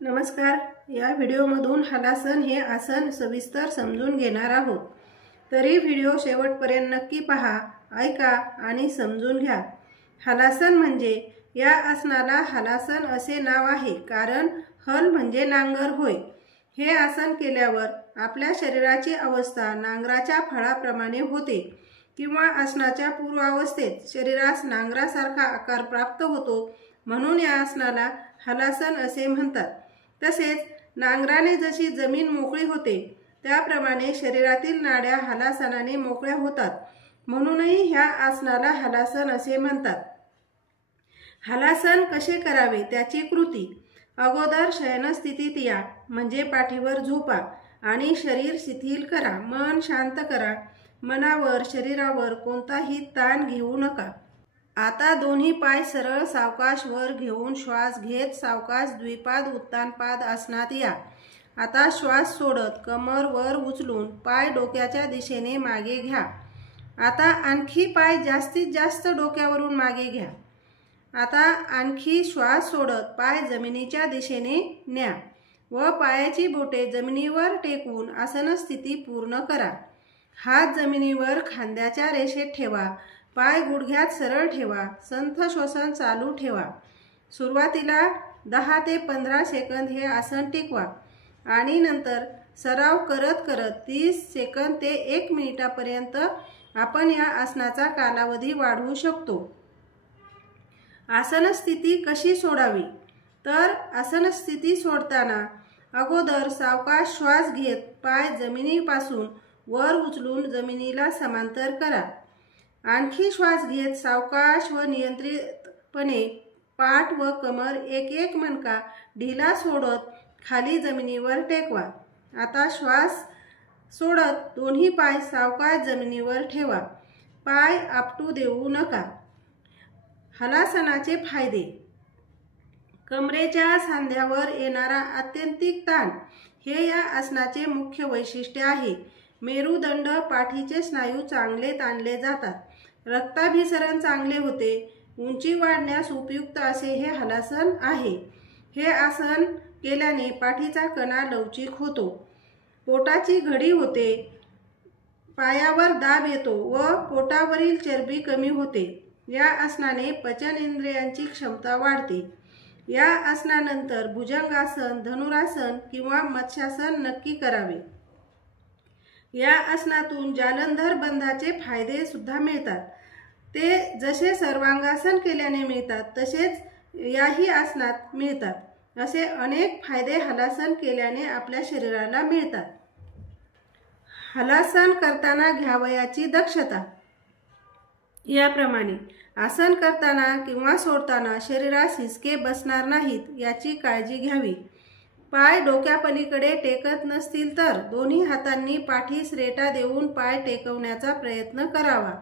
नमस्कार। या व्हिडिओमधून हलासन हे आसन सविस्तर समजून घेणार आहोत। तरी व्हिडिओ शेवटपर्यंत नक्की पहा, ऐका आणि समजून घ्या। हलासन म्हणजे या आसनाला हलासन असे नाव आहे, कारण हल म्हणजे नांगर होय। हे आसन केल्यावर आपल्या शरीराची अवस्था नांगराच्या फळाप्रमाणे होते किंवा आसनाच्या पूर्वावस्थेत शरीरास नांगरासारखा आकार प्राप्त होतो, म्हणून या आसनाला हलासन असे म्हणतात। तसेच नांगराने जशी जमीन मोकळी होते त्याप्रमाणे शरीरातील नाड्या हलासनाने मोकळ्या होतात, म्हणूनही ह्या आसनाला हलासन असे म्हणतात। हलासन कसे करावे त्याची कृती। अगोदर शयन स्थितीत या, म्हणजे पाठीवर झोपा आणि शरीर शिथिल करा, मन शांत करा। मनावर शरीरावर कोणताही ताण घेऊ नका। आता दोन्ही पाय सरळ सावकाश वर घेऊन श्वास घेत सावकाश द्विपाद उत्तानपाद आसनात या। आता श्वास सोडत कमर वर उचलून पाय डोक्याच्या दिशेने मागे घ्या। आता आणखी पाय जास्तीत जास्त डोक्यावरून मागे घ्या। आता आणखी श्वास सोडत पाय जमिनीच्या दिशेने न्या व पायाची बोटे जमिनीवर टेकवून आसन स्थिती पूर्ण करा। हात जमिनीवर खांद्याच्या रेषेत ठेवा, पाय गुडघ्यात सरळ ठेवा, संथ श्वसन चालू ठेवा। सुरुवातीला 10 ते 15 सेकंद हे आसन टिकवा आणि नंतर सराव करत करत 30 सेकंद ते 1 मिनिटापर्यंत आपण या आसनाचा कालावधी वाढवू शकतो। आसन स्थिती कशी सोडावी, तर आसन स्थिती सोडताना अगोदर सावकाश श्वास घेत पाय जमिनीपासून वर उचलून जमिनीला समांतर करा। आणखी श्वास घेत सावकाश व नियंत्रितपणे पाठ व कमर एक एक मणका ढिला सोडत खाली जमिनीवर टेकवा। आता श्वास सोडत दोन्ही पाय सावकाश जमिनीवर ठेवा, पाय आपटू देऊ नका। हलासनाचे फायदे। कमरेच्या सांध्यावर येणारा आत्यंतिक ताण हे या आसनाचे मुख्य वैशिष्ट्य आहे। मेरुदंड पाठीचे स्नायू चांगले ताणले जातात, रक्ताभिसरण चांगले होते, उंची वाढण्यास उपयुक्त असे हे हलासन आहे। हे आसन केल्याने पाठीचा कणा लवचिक होतो, पोटाची घडी होते, पायावर दाब येतो व पोटावरील चरबी कमी होते। या आसनाने पचन इंद्रियांची क्षमता वाढते। या आसनानंतर भुजंगासन, धनुरासन किंवा मत्स्यासन नक्की करावे। या आसनातून जालंधर बंधाचे फायदे सुद्धा मिळतात। ते जसे सर्वांगासन केल्याने मिळतात तसेच याही आसनात मिळतात। असे अनेक फायदे हलासन केल्याने आपल्या शरीराला मिळतात। हलासन करताना घ्यावयाची दक्षता। याप्रमाणे आसन करताना किंवा सोडताना शरीरास हिसके बसणार नाहीत याची काळजी घ्यावी। पाय डोक्यापलीकडे टेकत नसतील तर दोन्ही हातांनी पाठीस रेटा देऊन पाय टेकवण्याचा प्रयत्न करावा।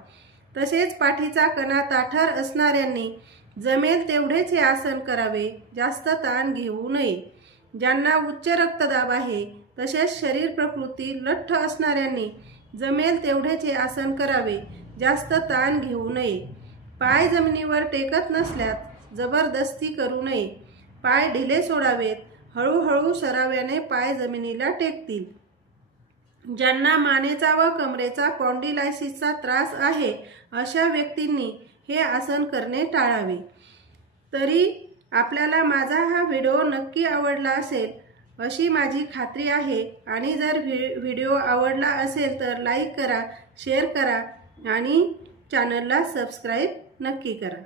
तसेच पाठीचा कणा ताठर असणाऱ्यांनी जमेल तेवढेच हे आसन करावे, जास्त ताण घेऊ नये। ज्यांना उच्च रक्तदाब आहे तसेच शरीर प्रकृती लठ्ठ असणाऱ्यांनी जमेल तेवढेच हे आसन करावे, जास्त ताण घेऊ नये। पाय जमिनीवर टेकत नसल्यास जबरदस्ती करू नये, पाय ढिले सोडावेत, हळूहळू सराव्याने पाय जमिनीला टेकतील। ज्यांना मानेचा व कमरेचा स्पॉन्डिलायसिसचा त्रास आहे अशा व्यक्तींनी हे आसन करणे टाळावे। तरी आपल्याला माझा हा व्हिडिओ नक्की आवडला असेल अशी माझी खात्री आहे आणि जर व्हिडिओ आवडला असेल तर लाईक करा, शेअर करा आणि चॅनलला सबस्क्राईब नक्की करा।